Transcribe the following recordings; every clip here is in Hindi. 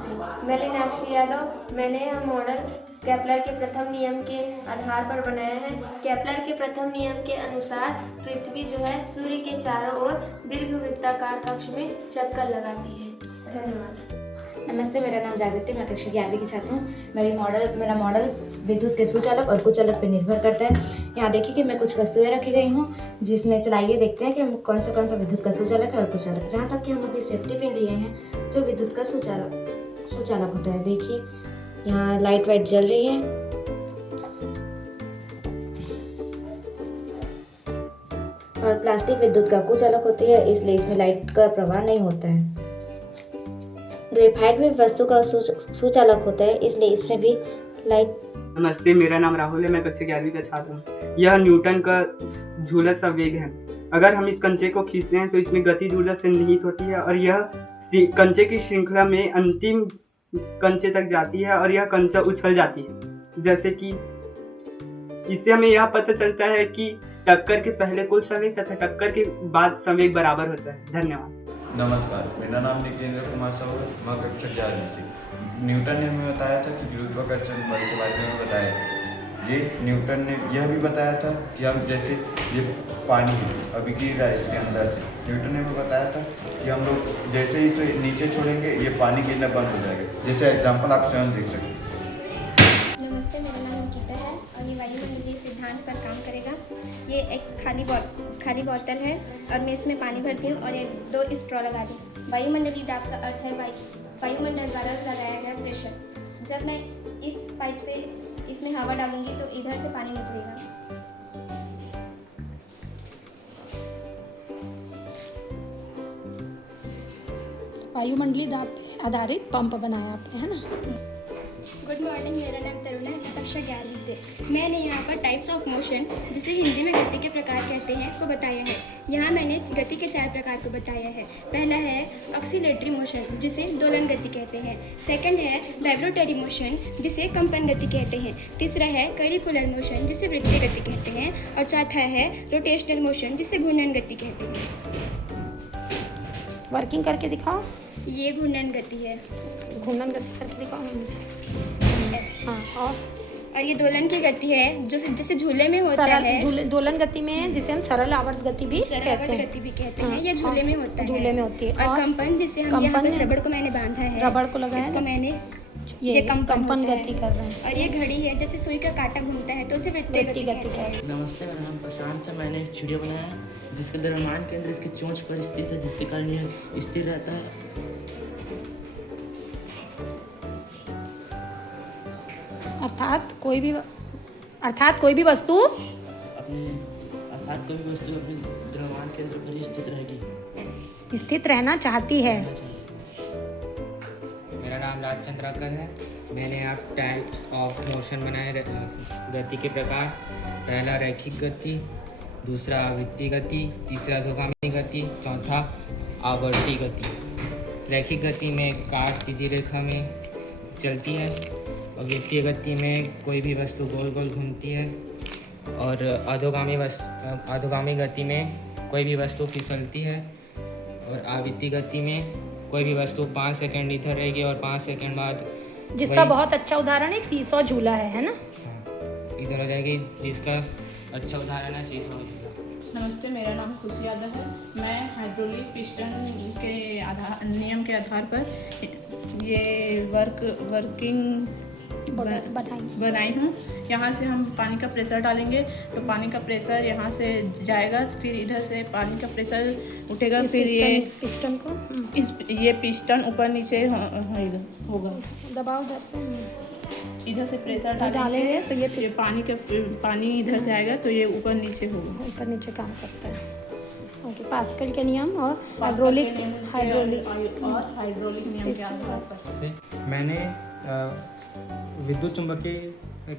नमस्ते, मैं लीनाक्षी यादव। मैंने यह मॉडल केपलर के प्रथम नियम के आधार पर बनाया है। केपलर के प्रथम नियम के अनुसार पृथ्वी जो है सूर्य के चारों ओर दीर्घवृत्ताकार कक्ष में चक्कर लगाती है। धन्यवाद। नमस्ते, मेरा नाम जागृति, मैं कक्षा 11वीं की छात्र हूँ। मेरा मॉडल विद्युत के सुचालक और कुचालक पर निर्भर करता है। यहाँ देखिए कि मैं कुछ वस्तुएं रखी गई हूँ, जिसमें चलाइए देखते हैं कि हम कौन सा विद्युत का सुचालक है और कुचालक। जहाँ तक कि हम अभी सेफ्टी पिन लिए हैं जो विद्युत का सुचालक होता है। देखिए यहाँ लाइट वाइट जल रही है और प्लास्टिक विद्युत का कुचालक होती है, इसलिए इसमें लाइट का प्रवाह नहीं होता है। ग्रेफाइट भी वस्तु का सुचालक होता है, इसलिए इसमें भी लाइट। नमस्ते, मेरा नाम राहुल है, मैं कक्षा 11वीं का छात्र हूँ। यह न्यूटन का झूला संवेग है। अगर हम इस कंचे को खींचते हैं तो इसमें गतिज ऊर्जा संनिहित होती है और यह कंचे की श्रृंखला में अंतिम कंचे तक जाती है और यह कंचा उछल जाती है। जैसे कि इससे हमें यह पता चलता है कि टक्कर के पहले कुल संवेग तथा टक्कर के बाद संवेग बराबर होता है। धन्यवाद। नमस्कार, मेरा नाम निकेंद्र कुमार साहू है, मैं कक्षा 11वीं से। न्यूटन ने हमें बताया था कि गुरुत्वाकर्षण बल के बारे में बताया है। ये न्यूटन ने यह भी बताया था कि हम जैसे ये पानी है अभी गिर रहा है इसके अंदर से, न्यूटन ने हमें बताया था कि हम लोग जैसे ही इसे नीचे छोड़ेंगे ये पानी गिरना बंद हो जाएगा। जैसे एग्जाम्पल आप स्वयं देख सकते हैं। नमस्ते, मेरा नाम निकिता है और ये वायुमंडलीय सिद्धांत पर काम करेगा। ये एक खाली बॉटल है और मैं इसमें पानी भरती हूँ और ये 2 स्ट्रॉ लगा दी। वायुमंडलीय दाब का अर्थ है वायुमंडल द्वारा लगाया गया प्रेशर। जब मैं इस पाइप से इसमें हवा डालूंगी तो इधर से पानी निकलेगा। वायुमंडलीय दाब पे आधारित पंप बनाया आपने, है ना। गुड मॉर्निंग, मेरा नाम तरुण है, मैं कक्षा 11वीं से। मैंने यहाँ पर टाइप्स ऑफ मोशन, जिसे हिंदी में गति के प्रकार कहते हैं, को बताया है। यहाँ मैंने गति के 4 प्रकार को बताया है। पहला है ऑक्सीलेटरी मोशन, जिसे दोलन गति कहते हैं। सेकंड है वाइब्रेटरी मोशन, जिसे कंपन गति कहते हैं। तीसरा है करिकुलर मोशन, जिसे वृत्तीय गति कहते हैं। और चौथा है रोटेशनल मोशन, जिसे घूर्णन गति कहते हैं। वर्किंग करके दिखाओ। ये घूर्णन गति है। घूर्णन गति करके दिखाओ। हाँ, और ये दोलन की गति है, जो जैसे झूले में होता है। दोलन गति में जिसे हम सरल आवर्त गति भी कहते हैं। ये झूले में होता है। झूले में होती है। और कंपन, जिसे हम यहाँ पर रबड़ को मैंने बांधा है, रबड़ को लगाया, इसको मैंने ये कंपन गति कर रहे हैं। और ये घड़ी है, जैसे सुई का कांटा घूमता है तो उसे वृत्तीय गति कहते हैं। नमस्ते, मेरा नाम प्रशांत है। मैंने एक चिड़िया बनाया है जिसके द्रव्यमान केंद्र इसकी चोंच पर स्थित है, जिसके कारण यह स्थिर रहता है। अर्थात कोई भी वस्तु अपने द्रव्यमान केंद्र पर ही स्थित रहेगी, स्थित रहना चाहती है। मेरा नाम राज चंद्राकर है। मैंने आप टाइप्स ऑफ मोशन बनाए गति के प्रकार। पहला रैखिक गति, दूसरा आवृत्ति गति, तीसरा अधोगामी गति, चौथा आवर्ती गति। रैखिक गति में काट सीधी रेखा में चलती है और वृत्तीय गति में कोई भी वस्तु गोल गोल घूमती है और अधोगामी गति में कोई भी वस्तु फिसलती है और आवृत्ति गति में कोई भी वस्तु 5 सेकंड इधर रहेगी और 5 सेकंड बाद जिसका बहुत अच्छा उदाहरण एक सीसॉ झूला है ना। हाँ, इधर हो जाएगी, जिसका अच्छा उदाहरण है सीसॉ झूला। नमस्ते, मेरा नाम खुशी यादव है। मैं हाइड्रोलिक पिस्टन के नियम के आधार पर ये वर्किंग बनाई हूँ। यहाँ से हम पानी का प्रेशर डालेंगे तो पानी का प्रेशर यहाँ से जाएगा, फिर इधर से पानी का प्रेशर उठेगा, फिर ये पिस्टन ऊपर नीचे होगा। दबाव इधर से, इधर से प्रेशर डालेंगे तो ये पानी इधर से आएगा तो ये ऊपर नीचे होगा। ऊपर नीचे काम करता है। ओके, पास्कल के नियम और हाइड्रोलिक नियम के आधार पर मैंने विद्युत चुंबकीय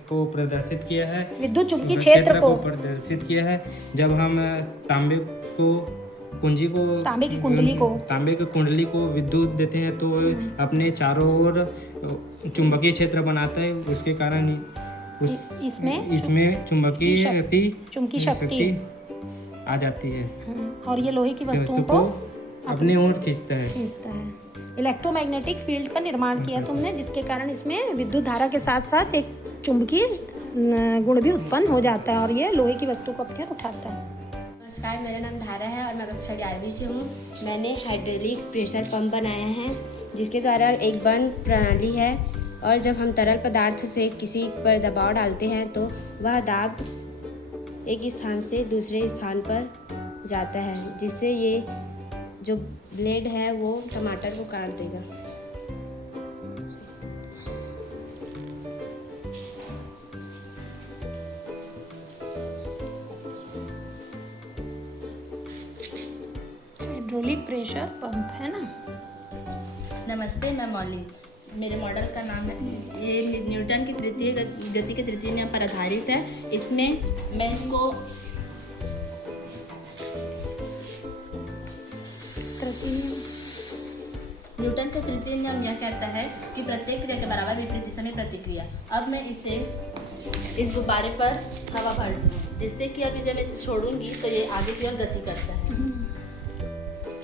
को प्रदर्शित किया है। विद्युत चुंबकीय क्षेत्र को प्रदर्शित किया है। जब हम तांबे की कुंडली को विद्युत देते हैं तो अपने चारों ओर चुंबकीय क्षेत्र बनाता है। उसके कारण इसमें चुंबकीय शक्ति आ जाती है और ये लोहे की वस्तुओं को अपनी ओर खींचता है। इलेक्ट्रोमैग्नेटिक फील्ड का निर्माण किया तुमने, जिसके कारण इसमें विद्युत धारा के साथ साथ एक चुंबकीय गुण भी उत्पन्न हो जाता है और ये लोहे की वस्तु को अपने उठाता है। नमस्कार, मेरा नाम धारा है और मैं कक्षा 11वीं से हूँ। मैंने हाइड्रोलिक प्रेशर पंप बनाया है, जिसके द्वारा एक बंद प्रणाली है और जब हम तरल पदार्थ से किसी पर दबाव डालते हैं तो वह दाब एक स्थान से दूसरे स्थान पर जाता है, जिससे ये जो ब्लेड है वो टमाटर को काट देगा। हाइड्रोलिक प्रेशर पंप है ना। नमस्ते, मैं मौलिक। मेरे मॉडल का नाम है, ये न्यूटन की तृतीय गति के तृतीय नियम पर आधारित है। इसमें मैं इसको न्यूटन का तृतीय नियम यह कहता है कि प्रत्येक क्रिया के बराबर विपरीत दिशा में प्रतिक्रिया। अब मैं इस गुब्बारे पर हवा भर दूँ, जिससे कि अभी जब मैं इसे छोड़ूंगी तो ये आगे की ओर गति करता है।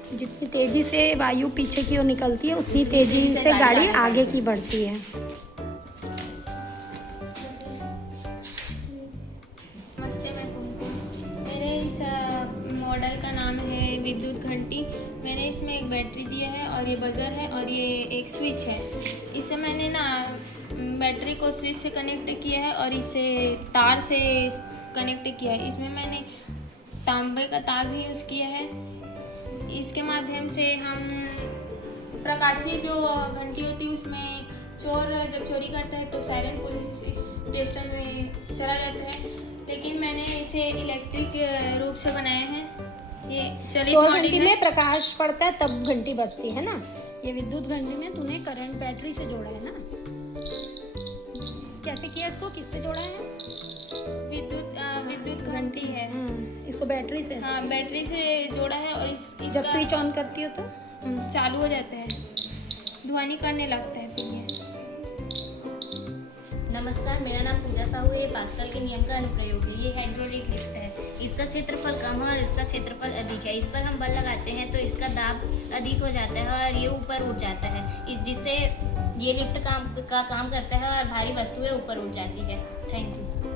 जितनी तेजी से वायु पीछे की ओर निकलती है उतनी तेजी से गाड़ी आगे की बढ़ती है। नमस्ते, मैं कुमकुम। मेरे इस मॉडल का नाम है विद्युत घंटी। मैंने इसमें एक बैटरी दिया है और ये बजर है और ये एक स्विच है। इसे मैंने ना बैटरी को स्विच से कनेक्ट किया है और इसे तार से कनेक्ट किया है। इसमें मैंने तांबे का तार भी यूज़ किया है। इसके माध्यम से हम प्रकाशीय जो घंटी होती है उसमें चोर जब चोरी करता है तो सायरन पुलिस स्टेशन में चला जाता है, लेकिन मैंने इसे इलेक्ट्रिक रूप से बनाया है। ये चलित चोर मॉडल घंटी है। में प्रकाश पड़ता है तब घंटी बजती है ना। ये विद्युत घंटी में तूने करंट बैटरी से जोड़ा है ना। कैसे किया इसको, किससे जोड़ा है? विद्युत घंटी है। इसको बैटरी से? हाँ, बैटरी से जोड़ा है और जब स्विच ऑन करती हो तो चालू हो जाता है, ध्वनि करने लगता है फिर ये। नमस्कार, मेरा नाम पूजा साहू है। ये पास्कल के नियम का अनुप्रयोग है। ये हाइड्रोलिक लिफ्ट है। इसका क्षेत्रफल कम है और इसका क्षेत्रफल अधिक है। इस पर हम बल लगाते हैं तो इसका दाब अधिक हो जाता है और ये ऊपर उठ जाता है, जिससे ये लिफ्ट का काम करता है और भारी वस्तुएं ऊपर उठ जाती है। Thank you.